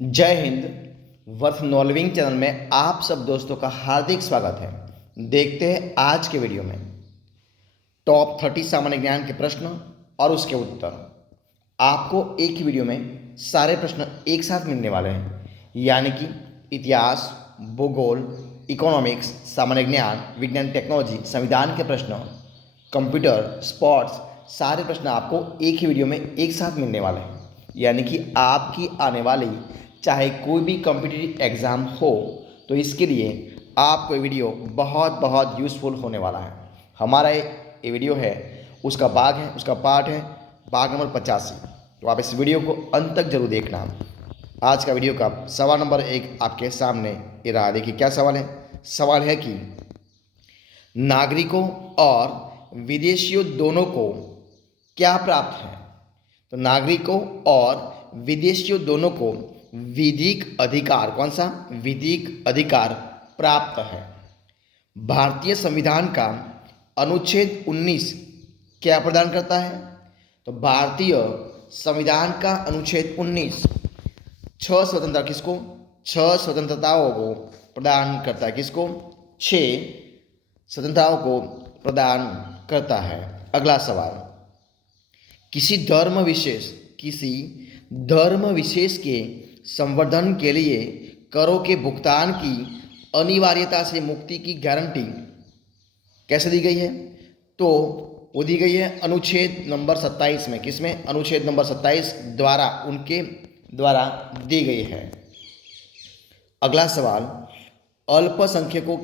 जय Hind. Worth नॉलेजिंग channel में आप सब दोस्तों का हार्दिक स्वागत है। देखते हैं आज के वीडियो में टॉप 30 सामान्य ज्ञान के प्रश्न और उसके उत्तर। आपको एक ही वीडियो में सारे प्रश्न एक साथ मिलने वाले हैं, यानी कि इतिहास, भूगोल, इकोनॉमिक्स, सामान्य ज्ञान, विज्ञान, टेक्नोलॉजी, संविधान के प्रश्न, कंप्यूटर, स्पोर्ट्स, सारे प्रश्न आपको एक ही वीडियो में एक साथ मिलने वाले हैं। यानी कि आपकी आने वाली चाहे कोई भी कॉम्पिटिटिव एग्ज़ाम हो तो इसके लिए आपको ये वीडियो बहुत बहुत यूज़फुल होने वाला है। हमारा ये वीडियो है उसका पार्ट है भाग नंबर 85। तो आप इस वीडियो को अंत तक जरूर देखना। आज का वीडियो का सवाल नंबर 1 आपके सामने ये रहा। देखिए क्या सवाल है। सवाल है कि नागरिकों और विदेशियों दोनों को क्या प्राप्त है। तो नागरिकों और विदेशियों दोनों को विधिक अधिकार, कौन सा विधिक अधिकार प्राप्त है। भारतीय संविधान का अनुच्छेद 19 क्या प्रदान करता है। तो भारतीय संविधान का अनुच्छेद 19 छह स्वतंत्रताओं को प्रदान करता है। किसको? 6 स्वतंत्रताओं को प्रदान करता है। अगला सवाल, किसी धर्म विशेष के संवर्धन के लिए करों के भुगतान की अनिवार्यता से मुक्ति की गारंटी कैसे दी गई है। तो वो दी गई है अनुच्छेद नंबर 27 में। किसमें? अनुच्छेद नंबर 27 द्वारा उनके द्वारा दी गई है। अगला सवाल, अल्पसंख्यकों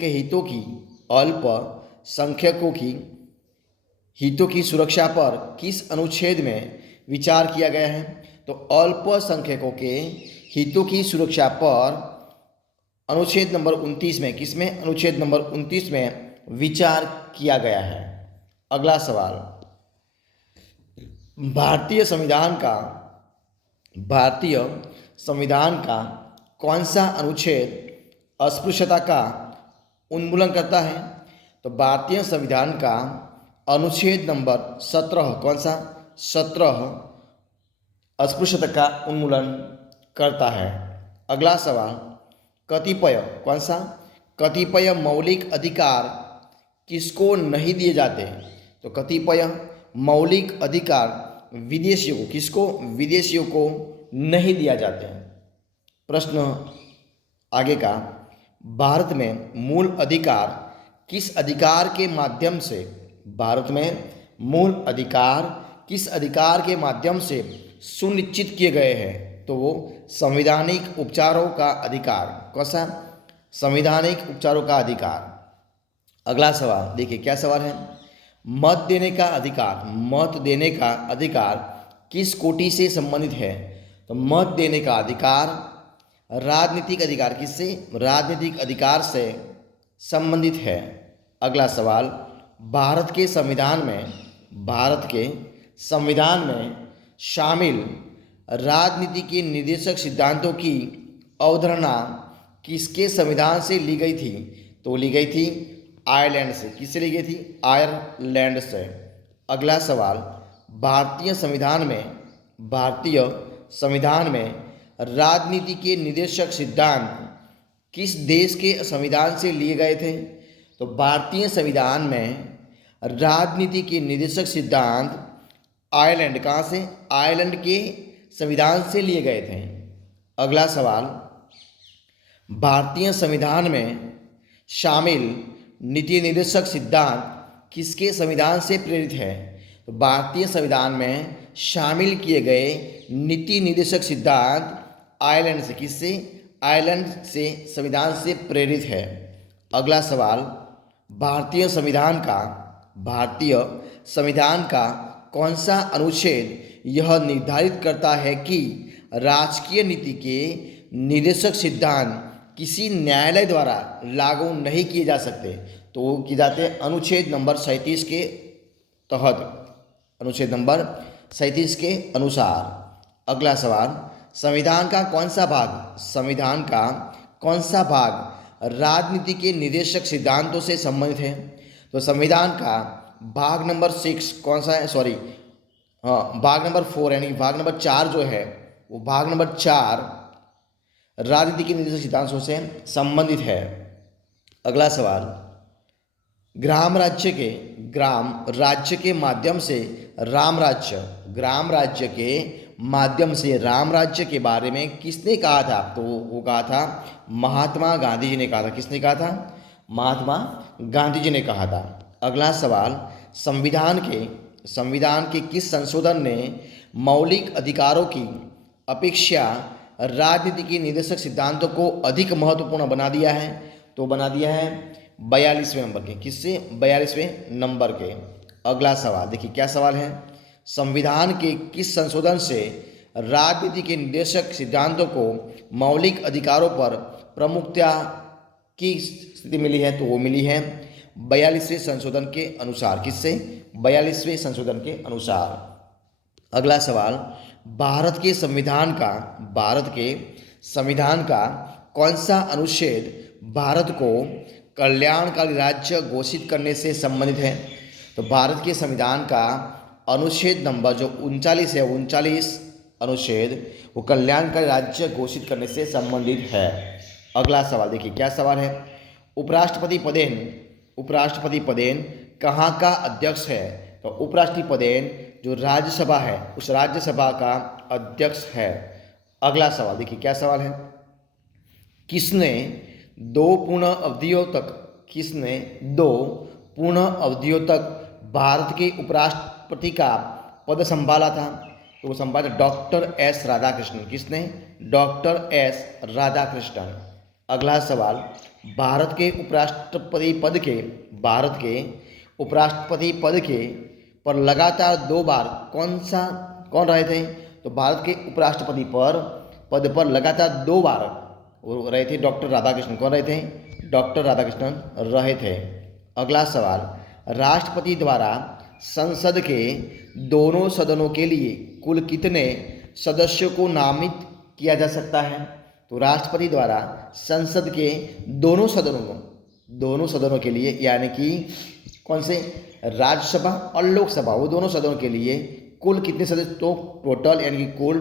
की सुरक्षा पर किस अनुच्छेद में विचार किया गया है। तो अल्पसंख्यकों के हितों की सुरक्षा पर अनुच्छेद नंबर 29 में, किसमें? अनुच्छेद नंबर 29 में विचार किया गया है। अगला सवाल, भारतीय संविधान का कौन सा अनुच्छेद अस्पृश्यता का उन्मूलन करता है। तो भारतीय संविधान का अनुच्छेद नंबर 17, कौन सा? 17 अस्पृश्यता का उन्मूलन करता है। अगला सवाल, कतिपय मौलिक अधिकार किसको नहीं दिए जाते। तो कतिपय मौलिक अधिकार विदेशियों को नहीं दिया जाते हैं। प्रश्न आगे का, भारत में मूल अधिकार किस अधिकार के माध्यम से सुनिश्चित किए गए हैं। तो वो संवैधानिक उपचारों का अधिकार। कौन सा? संवैधानिक उपचारों का अधिकार। अगला सवाल देखिए क्या सवाल है। मत देने का अधिकार किस कोटि से संबंधित है। तो मत देने का अधिकार राजनीतिक अधिकार, किससे? राजनीतिक अधिकार से संबंधित है। अगला सवाल, भारत के संविधान में शामिल राजनीति के निर्देशक सिद्धांतों की अवधारणा किसके संविधान से ली गई थी। तो ली गई थी आयरलैंड से। किससे ली गई थी? आयरलैंड से। अगला सवाल, भारतीय संविधान में राजनीति के निर्देशक सिद्धांत किस देश के संविधान से लिए गए थे। तो भारतीय संविधान में राजनीति के निर्देशक सिद्धांत आयरलैंड, कहाँ से? आयरलैंड के संविधान से लिए गए थे। अगला सवाल, भारतीय संविधान में शामिल नीति निर्देशक सिद्धांत किसके संविधान से प्रेरित है। तो भारतीय संविधान में शामिल किए गए नीति निर्देशक सिद्धांत आयरलैंड से, किससे? आयरलैंड से संविधान से प्रेरित है। अगला सवाल, भारतीय संविधान का कौन सा अनुच्छेद यह निर्धारित करता है कि राजकीय नीति के निर्देशक सिद्धांत किसी न्यायालय द्वारा लागू नहीं किए जा सकते। तो वो किए जाते हैं अनुच्छेद नंबर 37 के तहत, अनुच्छेद नंबर 37 के अनुसार। अगला सवाल, संविधान का कौन सा भाग राजनीति के निर्देशक सिद्धांतों से संबंधित है। तो संविधान का भाग नंबर 6 कौन सा है? भाग नंबर 4, यानी भाग नंबर 4 जो है वो भाग नंबर 4 राजनीति के निर्देशक सिद्धांतों से संबंधित है। अगला सवाल, ग्राम राज्य के माध्यम से राम राज्य के बारे में किसने कहा था? तो वो कहा था महात्मा गांधी जी ने कहा था। किसने कहा था? महात्मा गांधी जी ने कहा था। अगला सवाल, संविधान के किस संशोधन ने मौलिक अधिकारों की अपेक्षा राजनीति के निर्देशक सिद्धांतों को अधिक महत्वपूर्ण बना दिया है? तो बना दिया है 42वें नंबर के। किससे? 42वें नंबर के। अगला सवाल देखिए क्या सवाल है, संविधान के किस संशोधन से राजनीति के निर्देशक सिद्धांतों को मौलिक अधिकारों पर प्रमुखता की स्थिति मिली है? तो वो मिली है 42वें संशोधन के अनुसार। किससे? 42वें संशोधन के अनुसार। अगला सवाल, भारत के संविधान का कौन सा अनुच्छेद भारत को कल्याणकारी राज्य घोषित करने से संबंधित है? तो भारत के संविधान का अनुच्छेद नंबर जो 39 है, 39 अनुच्छेद, वो कल्याणकारी राज्य घोषित करने से संबंधित है। अगला सवाल देखिए क्या सवाल है, उपराष्ट्रपति पदेन कहाँ का अध्यक्ष है? तो उपराष्ट्रपति पदेन जो राज्यसभा है उस राज्यसभा का अध्यक्ष है। अगला सवाल देखिए क्या सवाल है, किसने दो पूर्ण अवधियों तक भारत के उपराष्ट्रपति का पद संभाला था? तो वो संभाला डॉक्टर एस राधाकृष्णन। किसने? Doctor S Radhakrishnan. अगला सवाल, भारत के उपराष्ट्रपति पद के पर लगातार 2 बार कौन रहे थे? तो भारत के उपराष्ट्रपति पद पर लगातार 2 बार वो रहे थे डॉक्टर राधाकृष्णन। कौन रहे थे? डॉक्टर राधाकृष्णन रहे थे। अगला सवाल, राष्ट्रपति द्वारा संसद के दोनों सदनों के लिए कुल कितने सदस्यों को नामित किया जा सकता है? तो राष्ट्रपति द्वारा संसद के दोनों सदनों के लिए, यानी कि कौन से? राज्यसभा और लोकसभा, वो दोनों सदनों के लिए कुल कितने सदस्य? तो टोटल यानी कि कुल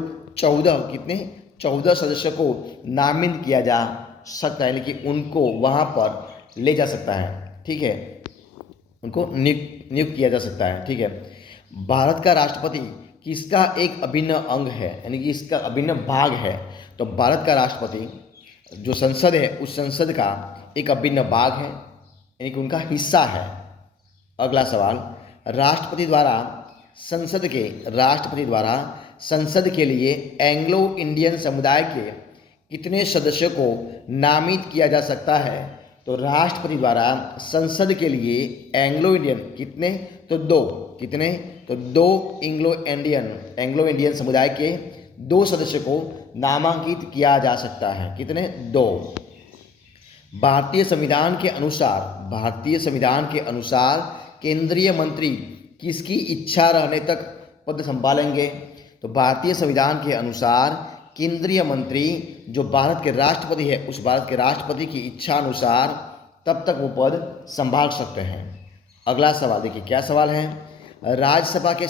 14 सदस्यों को नामित किया जा सकता है, यानी कि उनको वहाँ पर ले जा सकता है। ठीक है, उनको नियुक्त किया जा सकता है। ठीक है, भारत का राष्ट्रपति किसका एक अभिन्न अंग है, यानी कि इसका अभिन्न भाग है? तो भारत का राष्ट्रपति जो संसद है उस संसद का एक अभिन्न भाग है, यानी कि उनका हिस्सा है। अगला सवाल, राष्ट्रपति द्वारा संसद के लिए एंग्लो इंडियन समुदाय के कितने सदस्यों को नामित किया जा सकता है? तो राष्ट्रपति द्वारा संसद के लिए एंग्लो इंडियन कितने? तो 2। कितने? तो 2 एंग्लो इंडियन समुदाय के 2 सदस्यों को नामांकित किया जा सकता है। कितने? 2। भारतीय संविधान के अनुसार केंद्रीय मंत्री किसकी इच्छा रहने तक पद संभालेंगे? तो भारतीय संविधान के अनुसार केंद्रीय मंत्री जो भारत के राष्ट्रपति है उस भारत के राष्ट्रपति की इच्छा अनुसार तब तक वो पद संभाल सकते हैं। अगला सवाल देखिए क्या सवाल है, राज्यसभा के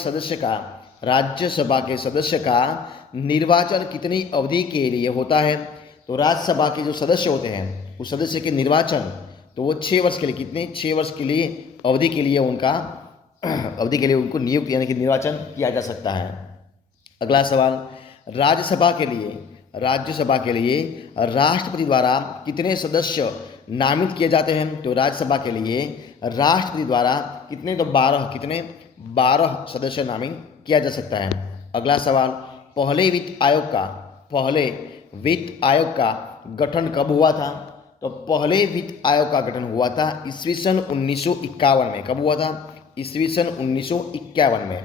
सदस्य का निर्वाचन कितनी अवधि के लिए होता है? तो राज्यसभा के जो सदस्य होते हैं उस सदस्य के निर्वाचन तो वो 6 वर्ष के लिए, कितने? 6 वर्ष के लिए अवधि के लिए उनको नियुक्त यानी कि निर्वाचन किया जा सकता है। अगला सवाल, राज्यसभा के लिए राष्ट्रपति द्वारा कितने सदस्य नामित किए जाते हैं? तो राज्यसभा के लिए राष्ट्रपति द्वारा कितने? तो 12। कितने? 12 सदस्य नामित किया जा सकता है। अगला सवाल, पहले वित्त आयोग का गठन कब हुआ था? तो पहले वित्त आयोग का गठन हुआ था ईस्वीसन 1951 में। कब हुआ था? ईस्वीसन 1951 में।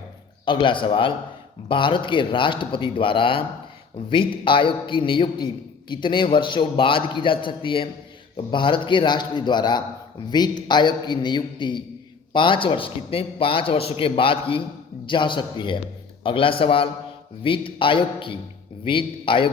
अगला सवाल, भारत के राष्ट्रपति द्वारा वित्त आयोग की नियुक्ति कितने वर्षों बाद की जा सकती है? तो भारत के राष्ट्रपति द्वारा वित्त आयोग की नियुक्ति 5 वर्ष, कितने? 5 वर्षों के बाद की जा सकती है। अगला सवाल, वित्त आयोग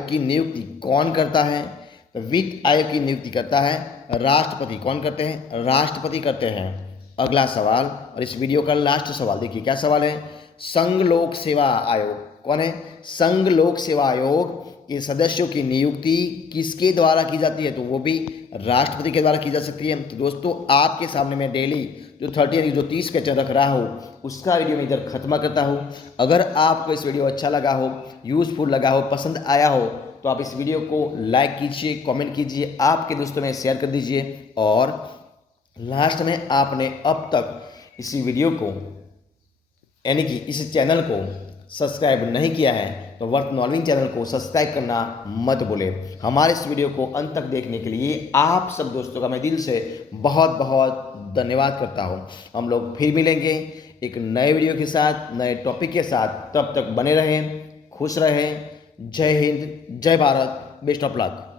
की नियुक्ति कौन करता है? तो वित्त आयोग की नियुक्ति करता है राष्ट्रपति। कौन करते हैं? राष्ट्रपति करते हैं। अगला सवाल और इस वीडियो का लास्ट सवाल देखिए क्या सवाल है, संघ लोक सेवा आयोग कौन है? संघ लोक सेवा आयोग के सदस्यों की नियुक्ति किसके द्वारा की जाती है? तो वो भी राष्ट्रपति के द्वारा की जा सकती है। तो दोस्तों आपके सामने मैं डेली जो 30 यानी जो 30 क्वेश्चन रख रहा हूँ उसका वीडियो मैं इधर खत्म करता हूँ। अगर आपको इस वीडियो अच्छा लगा हो, यूजफुल लगा हो, पसंद आया हो तो आप इस वीडियो को लाइक कीजिए, कमेंट कीजिए, आपके दोस्तों में शेयर कर दीजिए और लास्ट में आपने अब तक इसी वीडियो को यानी कि इस चैनल को सब्सक्राइब नहीं किया है तो वर्थ नॉलेजिंग चैनल को सब्सक्राइब करना मत भूलें। हमारे इस वीडियो को अंत तक देखने के लिए आप सब दोस्तों का मैं दिल से बहुत बहुत धन्यवाद करता हूं। हम लोग फिर मिलेंगे एक नए वीडियो के साथ, नए टॉपिक के साथ। तब तक बने रहें, खुश रहें। जय हिंद, जय भारत, बेस्ट ऑफ लक।